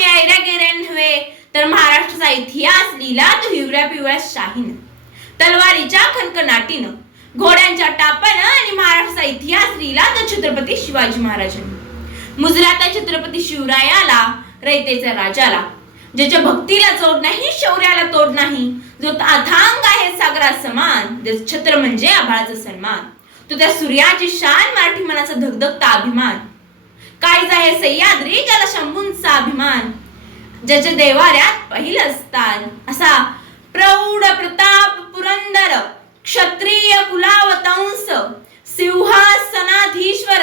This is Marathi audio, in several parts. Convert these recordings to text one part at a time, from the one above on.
आम्ही ऐऱ्या गेऱ्या नव्हे तर महाराष्ट्राचा इतिहास लिहिला तो हिवऱ्या पिवळ्या शाहीनं. तलवारीच्या खनकनाटीनं घोड्यांच्या टापानं आणि महाराष्ट्राचा इतिहास लिहिला तो छत्रपती शिवाजी महाराजांनी. मुजला त्या छत्रपती शिवरायाला रयतेच्या राजाला ज्याच्या भक्तीला जोड नाही शौर्याला तोड नाही जो अथांग आहे सागरा समान छत्र म्हणजे आभाळाचा सन्मान तो त्या सूर्याची शान मराठी मनाचा धगधगता अभिमान काळीज आहे सह्याद्री ज्याला शंभूंचा अभिमान. ज्याच्या देवाऱ्यात पहिलं स्थान. असा प्रौढ प्रताप पुरंदर क्षत्रिय कुलावतंस सिंहासनाधीश्वर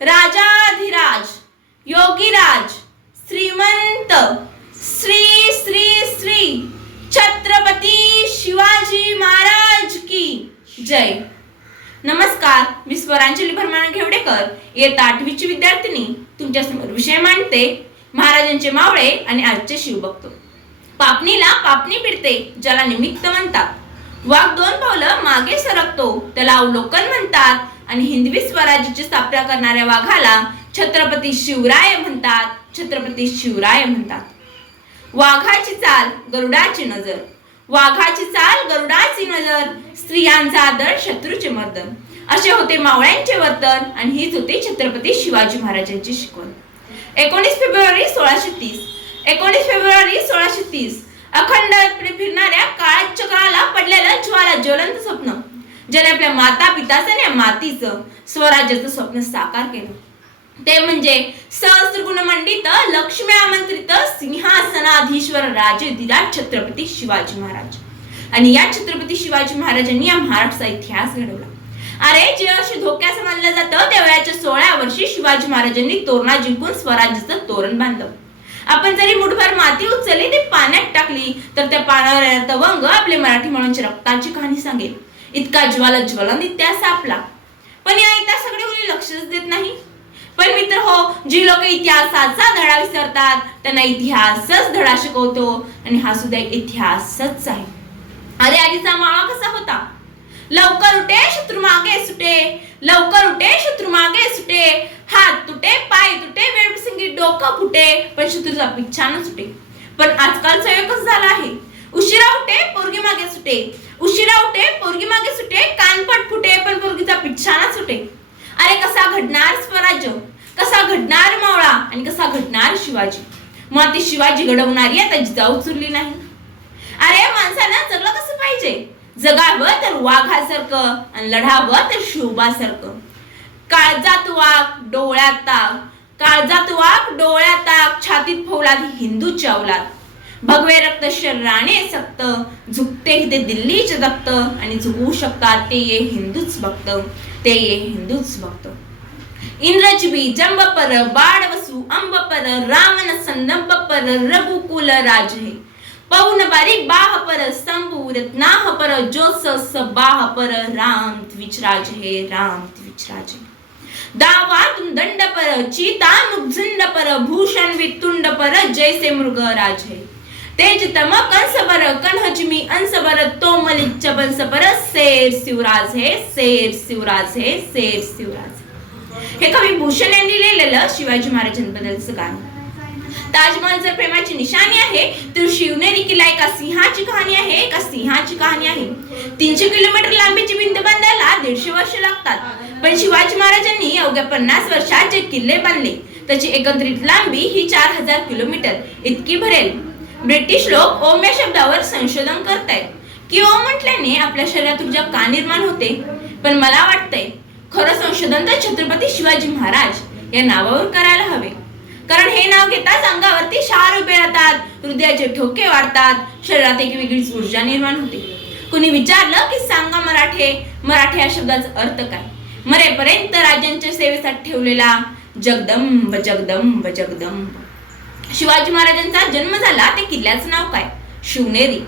राजाधिराज योगीराज श्रीमंत श्री श्री श्री छत्रपती शिवाजी महाराज की जय. नमस्कार मी स्वरांजली भरमान घेवडेकर येता आठवीची विद्यार्थिनी तुमच्यासमोर विषय मांडते. महाराजांचे मावळे आणि आजचे शिव बघतो. पापणीला पापणी पिडते ज्याला निमित्त म्हणतात. वाघ दोन पावलं मागे सरकतो त्याला अवलोकन म्हणतात. आणि हिंदवी स्वराज्याची स्थापना करणाऱ्या वाघाला छत्रपती शिवराय म्हणतात. छत्रपती शिवराय म्हणतात. वाघाची चाल गरुडाची नजर. वाघाची चाल गरुडाची नजर स्त्रियांचा आदर शत्रूचे मर्दन. असे होते मावळ्यांचे वर्तन आणि हीच होती छत्रपती शिवाजी महाराजांची शिकवण. एकोणीस फेब्रुवारी सोळाशे तीस. एकोणीस फेब्रुवारी सोळाशे तीस. अखंड फिरणाऱ्या काळात चक्राला पडलेलं ज्वाला ज्वलंत स्वप्न. ज्याने आपल्या माता पिताचं आणि मातीचं स्वराज्याचं स्वप्न साकार केलं. ते म्हणजे सहस्त्र गुणमंडित लक्ष्मी आमंत्रित सिंहासनाधीश्वर राजे दिराज छत्रपती शिवाजी महाराज. आणि या छत्रपती शिवाजी महाराजांनी या महाराष्ट्राचा इतिहास घडवला. अरे जे असे धोक्याचं मानलं जातं त्या वयाच्या सोळा वर्षी शिवाजी महाराजांनी तोरणा जिंकून स्वराज्याचं तोरण बांधलं. आपण जरी मुठभर माती उचलली ती पाण्यात टाकली तर त्या पाण्यावर तवंग आपले मराठी म्हणून रक्ताची कहाणी सांगेल. इतका ज्वाला ज्वलन इतिहास आपला. पण या इतिहासाकडे कोणी लक्षच देत नाही. पण मित्र हो जी लोक इतिहासाचा धडा विसरतात त्यांना इतिहासच धडा शिकवतो आणि हा सुद्धा एक इतिहासच आहे. अरे आधीचा माळा कसा होता? लवकर उठे शत्रू मागे सुटे. लवकर उठे शत्रू मागे सुटे. हात तुटे पाय तुटे वेळ प्रसंगी डोकं फुटे पण शत्रूचा पिच्छा न सुटे. पण आजकालचा योग कसं झाला आहे? उशिरा उठे पोरगी मागे सुटे. उशिरा उठे पोरगी मागे सुटे कानपट फुटे पण पोरगीचा पिच्छा न सुटे. अरे कसा घडणार स्वराज्य? कसा घडणार मावळा? आणि कसा घडणार शिवाजी? मग ती शिवाजी घडवणारी आता जिजाऊ चुरली नाही. अरे माणसानं जगलं कसं पाहिजे? जगावं तर वाघासारखं आणि लढावं तर शिवबासारखं. काळजात वाघ डोळ्यात ताक काळजात वाघ डोळ्यात ताक छातीत फौलाद हिंदू चावलात. भगवे रक्त शरीराने सक्त. झुकते ते दिल्लीचे दक्त आणि झुकवू शकतात ते ये हिंदूच भक्त. ते हिंदूच भक्त इंद्रजिबी जंब पर बाळ वसु अंब पर रामन संदंब पर रघुकुल राज हे पवन बारी बाह पर स्तंभू रत्नाह पर जोस बाह पर राम द्विजराज हे राम द्विजराज हे दंड पर चीता मुग्झुंड पर भूषण वितुंड पर जैसे मृग राज हे तेज तम कंस पर कन्हजमी अंस पर तोमलिच्च बंस पर शेर शिवराज हे शेर शिवराज हे शेर शिवराज हे. कवी भूषण यांनी लिहिलेलं शिवाजी महाराजांबद्दलचं गाणं. ताजमहल जर प्रेमाची निशाणी आहे तर शिवनेरी किल्ला एका सिंहाची कहाणी आहे एका सिंहाची कहाणी आहे. तीनशे किलोमीटर लांबीची भिंत बांधायला दीडशे वर्ष लागतात. पण शिवाजी महाराजांनी अवघ्या पन्नास वर्षात जे किल्ले बांधले. त्याची एकत्रित लांबी ही चार हजार किलोमीटर. इतकी भरेल. ब्रिटिश लोक ओम या शब्दावर संशोधन करतायत. किंवा म्हटल्याने आपल्या शरीरात ऊर्जा का निर्माण होते? पण मला वाटतंय खरं संशोधन तर छत्रपती शिवाजी महाराज या नावावर करायला हवे. कारण हे नाव घेताच अंगावरती शार उभे राहतात हृदयाचे ठोके वाढतात शरीरात एक वेगळीच ऊर्जा निर्माण होते. कुणी विचारलं की सांगा मराठे मराठे या शब्दाचा अर्थ काय? मरेपर्यंत राजांच्या सेवेसाठी ठेवलेला जगदंब जगदंब जगदंब. शिवाजी महाराजांचा जन्म झाला ते किल्ल्याचं नाव काय? शिवनेरी.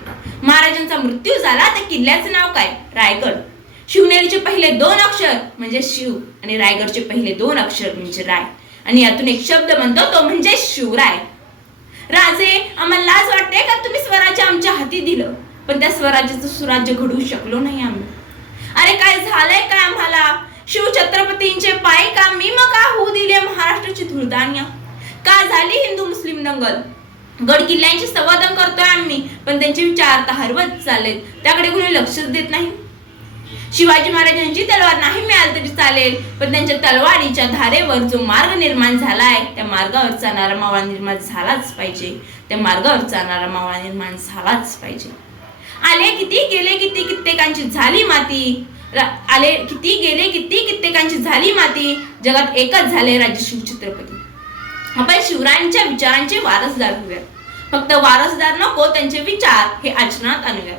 महाराजांचा मृत्यू झाला त्या किल्ल्याचं नाव काय? रायगड. शिवनेरीचे पहिले दोन अक्षर म्हणजे शिव आणि रायगडचे पहिले दोन अक्षर म्हणजे राय. आणि यातून एक शब्द म्हणतो तो म्हणजे शिवराय. राजे आम्हाला लाज वाटते का? तुम्ही स्वराज्य आमच्या हाती दिलं. पण त्या स्वराज्याचं सुराज्य घडवू शकलो नाही आम्ही. अरे काय झालंय काय आम्हाला? शिव छत्रपतींचे पाय का मी मग का होऊ दिले महाराष्ट्राची धुळदान्या का झाली हिंदू मुस्लिम दंगल? गड किल्ल्यांचे संवादन करतोय आम्ही पण त्यांचे विचार तर हरवत चाललेत. त्याकडे कोणी लक्षच देत नाही. शिवाजी महाराजांची तलवार नाही मिळाली तरी चालेल पण त्यांच्या तलवारीच्या धारेवर जो मार्ग निर्माण झालाय त्या मार्गावर चालणारा मावळा निर्माण झालाच पाहिजे. त्या मार्गावर चालणारा मावळा निर्माण झालाच पाहिजे. आले किती गेले किती कित्येकांची झाली माती? आले किती गेले किती कित्येकांची झाली माती? जगात एकच झाले राजशिव छत्रपती आपण शिवरायांच्या विचारांचे वारसदार होऊया फक्त वारसदार नको त्यांचे विचार हे आचरणात आणूया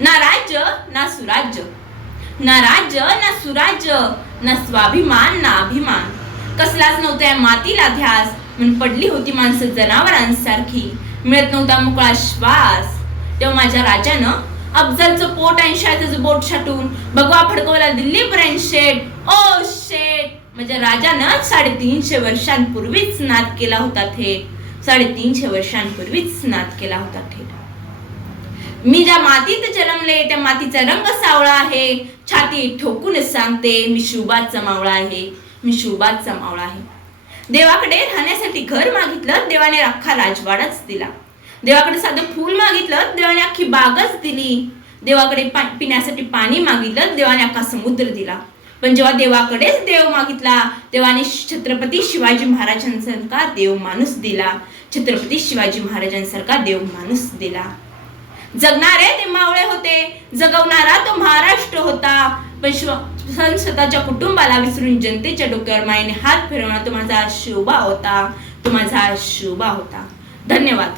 ना राज्य ना सुराज्य. ना राज्य ना सुराज्य. ना स्वाभिमान ना अभिमान. कसलाच नव्हता मातीला ध्यास. म्हणून पडली होती माणसं जनावरांसारखी. मिळत नव्हता मोकळा श्वास. तेव्हा माझ्या राजानं अफजलचं पोट आणि शाळेचं बोट छाटून भगवा फडकवला दिल्लीपर्यंत शेट ओ शेट माझ्या राजानं साडेतीनशे वर्षांपूर्वीच नाद केला होता थेट. साडेतीनशे वर्षांपूर्वीच नाद केला होता थेट. मी ज्या मातीत जन्मले त्या मातीचा रंग सावळा आहे. छाती ठोकून सांगते मी शिवबाचा मावळा आहे. मी शुभात मावळा आहे. देवाकडे राहण्यासाठी घर मागितलं देवाने अख्खा राजवाडाच दिला. देवाकडे साधं फूल मागितलं देवाने अख्खी बागच दिली. देवाकडे पा पिण्यासाठी पाणी मागितलं देवाने अख्खा समुद्र दिला. पण जेव्हा देवाकडेच देव मागितला देवाने छत्रपती शिवाजी महाराजांसारखा देव माणूस दिला. छत्रपती शिवाजी महाराजांसारखा देव माणूस दिला. जगणारे ते मावळे होते जगवणारा तो महाराष्ट्र होता. पण शिव सण स्वतःच्या कुटुंबाला विसरून जनतेच्या डोक्यावर मायेने हात फिरवणं तो माझा शोभा होता. तो माझा शोभा होता. धन्यवाद.